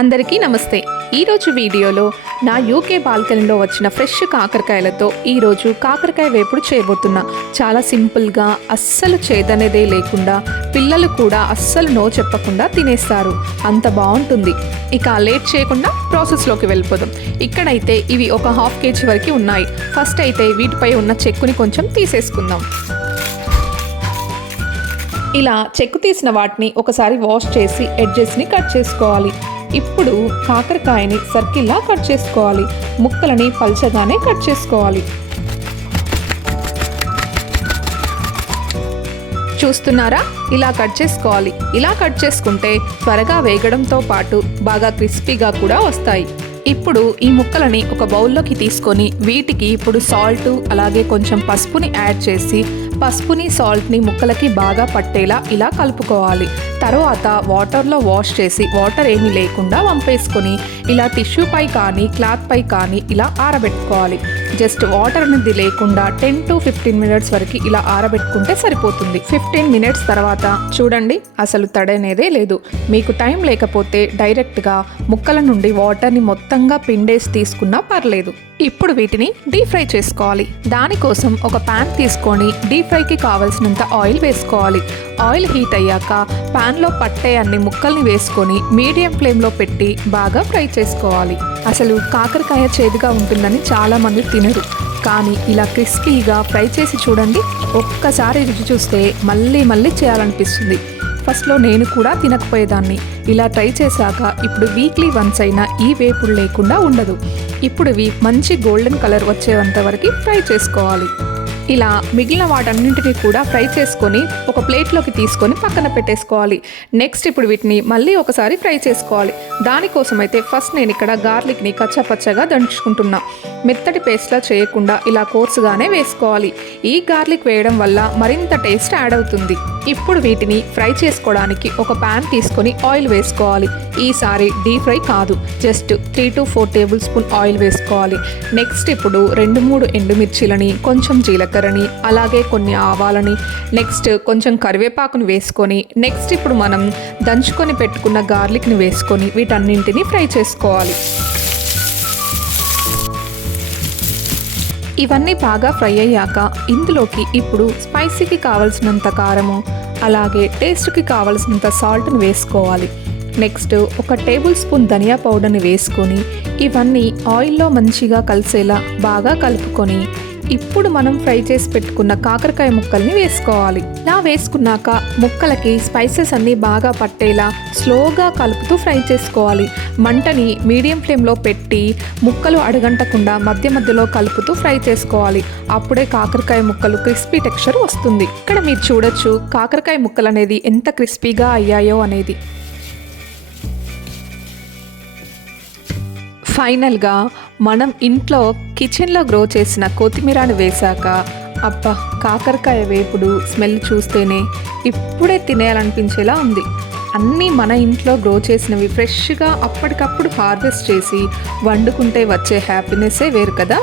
అందరికీ నమస్తే. ఈరోజు వీడియోలో నా యూకే బాల్కనీలో వచ్చిన ఫ్రెష్ కాకరకాయలతో ఈరోజు కాకరకాయ వేపుడు చేయబోతున్నా. చాలా సింపుల్గా, అస్సలు చేదనేదే లేకుండా, పిల్లలు కూడా అస్సలు నో చెప్పకుండా తినేస్తారు. అంత బాగుంటుంది. ఇక లేట్ చేయకుండా ప్రాసెస్లోకి వెళ్ళిపోదాం. ఇక్కడైతే ఇవి ఒక 1/2 kg వరకు ఉన్నాయి. ఫస్ట్ అయితే వీటిపై ఉన్న చెక్కుని కొంచెం తీసేసుకుందాం. ఇలా చెక్కు తీసిన వాటిని ఒకసారి వాష్ చేసి ఎడ్జెస్ని కట్ చేసుకోవాలి. ఇప్పుడు కాకరకాయని సర్కిల్లా కట్ చేసుకోవాలి. ముక్కలని పల్చగానే కట్ చేసుకోవాలి. చూస్తున్నారా? ఇలా కట్ చేసుకోవాలి. ఇలా కట్ చేసుకుంటే త్వరగా వేగడంతో పాటు బాగా క్రిస్పీగా కూడా వస్తాయి. ఇప్పుడు ఈ ముక్కలని ఒక బౌల్లోకి తీసుకొని వీటికి ఇప్పుడు సాల్ట్ అలాగే కొంచెం పసుపుని యాడ్ చేసి పసుపుని సాల్ట్ని ముక్కలకి బాగా పట్టేలా ఇలా కలుపుకోవాలి. తర్వాత వాటర్లో వాష్ చేసి వాటర్ ఏమీ లేకుండా వంపేసుకొని ఇలా టిష్యూ పై కానీ క్లాత్ పై కానీ ఇలా ఆరబెట్టుకోవాలి. జస్ట్ వాటర్ అనేది లేకుండా 10 to 15 minutes వరకు ఇలా ఆరబెట్టుకుంటే సరిపోతుంది. 15 minutes తర్వాత చూడండి, అసలు తడనేదే లేదు. మీకు టైం లేకపోతే డైరెక్ట్గా ముక్కల నుండి వాటర్ని మొత్తంగా పిండేసి తీసుకున్నా పర్లేదు. ఇప్పుడు వీటిని డీప్ ఫ్రై చేసుకోవాలి. దానికోసం ఒక ప్యాన్ తీసుకొని డీప్ ఫ్రైకి కావాల్సినంత ఆయిల్ వేసుకోవాలి. ఆయిల్ హీట్ అయ్యాక ప్యాన్లో పట్టే అన్ని ముక్కల్ని వేసుకొని మీడియం ఫ్లేమ్లో పెట్టి బాగా ఫ్రై చేసుకోవాలి. అసలు కాకరకాయ చేదుగా ఉంటుందని చాలామంది తినరు, కానీ ఇలా క్రిస్పీగా ఫ్రై చేసి చూడండి. ఒక్కసారి రుచి చూస్తే మళ్ళీ మళ్ళీ చేయాలనిపిస్తుంది. ఫస్ట్లో నేను కూడా తినకపోయేదాన్ని. ఇలా ట్రై చేశాక ఇప్పుడు వీక్లీ వన్స్ అయినా ఈ వేపుడు లేకుండా ఉండదు. ఇప్పుడు ఇవి మంచి గోల్డెన్ కలర్ వచ్చేంత వరకు ఫ్రై చేసుకోవాలి. ఇలా మిగిలిన వాటన్నింటినీ కూడా ఫ్రై చేసుకొని ఒక ప్లేట్లోకి తీసుకొని పక్కన పెట్టేసుకోవాలి. నెక్స్ట్ ఇప్పుడు వీటిని మళ్ళీ ఒకసారి ఫ్రై చేసుకోవాలి. దానికోసం అయితే ఫస్ట్ నేను ఇక్కడ గార్లిక్ని కచ్చాపచ్చగా దంచుకుంటున్నా. మెత్తటి పేస్ట్లా చేయకుండా ఇలా కోర్సుగానే వేసుకోవాలి. ఈ గార్లిక్ వేయడం వల్ల మరింత టేస్ట్ యాడ్ అవుతుంది. ఇప్పుడు వీటిని ఫ్రై చేసుకోవడానికి ఒక ప్యాన్ తీసుకొని ఆయిల్ వేసుకోవాలి. ఈసారి డీప్ ఫ్రై కాదు, జస్ట్ 3 to 4 tablespoon ఆయిల్ వేసుకోవాలి. నెక్స్ట్ ఇప్పుడు 2-3 ఎండుమిర్చీలని, కొంచెం జీలకర్రని, అలాగే కొన్ని ఆవాలని, నెక్స్ట్ కొంచెం కరివేపాకుని వేసుకొని నెక్స్ట్ ఇప్పుడు మనం దంచుకొని పెట్టుకున్న గార్లిక్ని వేసుకొని వీటన్నింటినీ ఫ్రై చేసుకోవాలి. ఇవన్నీ బాగా ఫ్రై అయ్యాక ఇందులోకి ఇప్పుడు స్పైసీకి కావలసినంత కారము అలాగే టేస్ట్కి కావలసినంత సాల్ట్ని వేసుకోవాలి. నెక్స్ట్ ఒక 1 tablespoon ధనియా పౌడర్ని వేసుకొని ఇవన్నీ ఆయిల్లో మంచిగా కలిసేలా బాగా కలుపుకొని ఇప్పుడు మనం ఫ్రై చేసి పెట్టుకున్న కాకరకాయ ముక్కల్ని వేసుకోవాలి. ఇలా వేసుకున్నాక ముక్కలకి స్పైసెస్ అన్నీ బాగా పట్టేలా స్లోగా కలుపుతూ ఫ్రై చేసుకోవాలి. మంటని మీడియం ఫ్లేమ్లో పెట్టి ముక్కలు అడగంటకుండా మధ్య మధ్యలో కలుపుతూ ఫ్రై చేసుకోవాలి. అప్పుడే కాకరకాయ ముక్కలు క్రిస్పీ టెక్స్చర్ వస్తుంది. ఇక్కడ మీరు చూడొచ్చు కాకరకాయ ముక్కలు అనేది ఎంత క్రిస్పీగా అయ్యాయో అనేది. ఫైనల్గా మనం ఇంట్లో కిచెన్లో గ్రో చేసిన కొత్తిమీరను వేశాక అబ్బా, కాకరకాయ వేపుడు స్మెల్ చూస్తేనే ఇప్పుడే తినేయాలనిపించేలా ఉంది. అన్నీ మన ఇంట్లో గ్రో చేసినవి ఫ్రెష్గా అప్పటికప్పుడు హార్వెస్ట్ చేసి వండుకుంటే వచ్చే హ్యాపీనెస్సే వేరు కదా.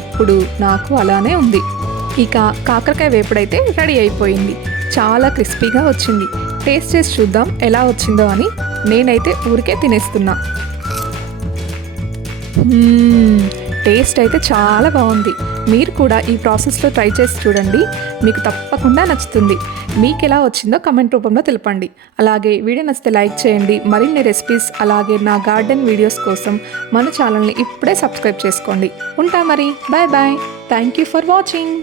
ఇప్పుడు నాకు అలానే ఉంది. ఇక కాకరకాయ వేపుడైతే రెడీ అయిపోయింది. చాలా క్రిస్పీగా వచ్చింది. టేస్ట్ చేసి చూద్దాం ఎలా వచ్చిందో అని. నేనైతే ఊరికే తినేస్తున్నా. టేస్ట్ అయితే చాలా బాగుంది. మీరు కూడా ఈ ప్రాసెస్లో ట్రై చేసి చూడండి, మీకు తప్పకుండా నచ్చుతుంది. మీకు ఎలా వచ్చిందో కమెంట్ రూపంలో తెలపండి. అలాగే వీడియో నచ్చితే లైక్ చేయండి. మరిన్ని రెసిపీస్ అలాగే నా గార్డెన్ వీడియోస్ కోసం మన ఛానల్ని ఇప్పుడే సబ్స్క్రైబ్ చేసుకోండి. ఉంటా మరి, bye bye. Thank you for watching.